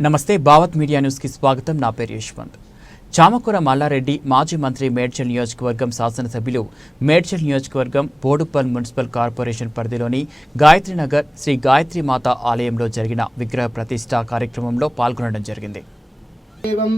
నమస్తే భావత్ మీడియా న్యూస్కి స్వాగతం. నా పేరు యశ్వంత్. చామకూర మల్లారెడ్డి మాజీ మంత్రి మేడ్చల్ నియోజకవర్గం శాసనసభ్యులు. మేడ్చల్ నియోజకవర్గం బోడుపల్ మున్సిపల్ కార్పొరేషన్ పరిధిలోని గాయత్రీనగర్ శ్రీ గాయత్రి మాత ఆలయంలో జరిగిన విగ్రహ ప్రతిష్ఠా కార్యక్రమంలో పాల్గొనడం జరిగింది. एवं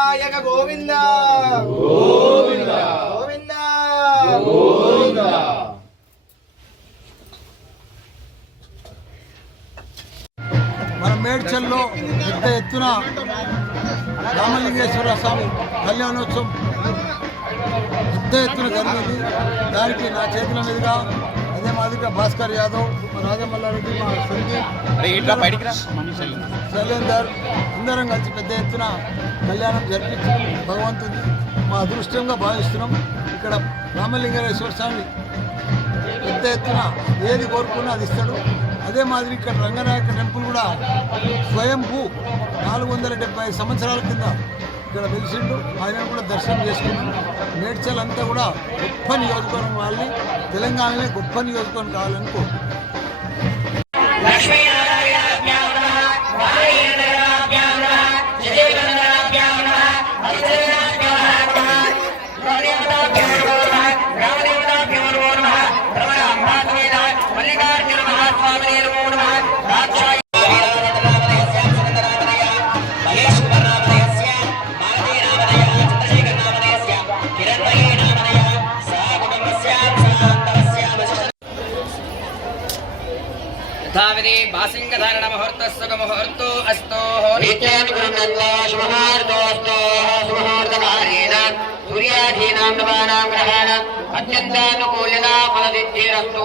గోదారంగనాయక గోవింద. గోవింద. గోవింద. గోవింద. మన మేడ్చల్లో పెద్ద ఎత్తున రామలింగేశ్వర స్వామి కళ్యాణోత్సవం పెద్ద ఎత్తున జరిగింది. దానికి నా చేతుల మీదుగా అదే మాదిరిగా భాస్కర్ యాదవ్ మా రాజమల్లారెడ్డి మా సందీప్ శైలేందర్ అందరం కలిసి పెద్ద ఎత్తున కళ్యాణం జరిపించడం భగవంతుని మా అదృష్టంగా భావిస్తున్నాం. ఇక్కడ రామలింగేశ్వర స్వామి పెద్ద ఎత్తున ఏది కోరుకున్నా అది ఇస్తాడు. అదే మాదిరి ఇక్కడ రంగనాయక టెంపుల్ కూడా స్వయంభూ నాలుగు వందల డెబ్బై సంవత్సరాల కింద ఇక్కడ వెలిసిండు. ఆయన కూడా దర్శనం చేసుకున్నాం. మేడ్చల్ అంతా కూడా గొప్ప నియోజకవర్గం వాళ్ళని తెలంగాణనే గొప్ప నియోజకవర్గం కావాలనుకో యథావిధి బాసింగధారణ ముహూర్తస్సు ముహూర్తో అస్తో సూర్యాధీనాం నవానాం గ్రహాణ అత్యంతానుకూల్యతా ఫలదిద్ధిరస్తు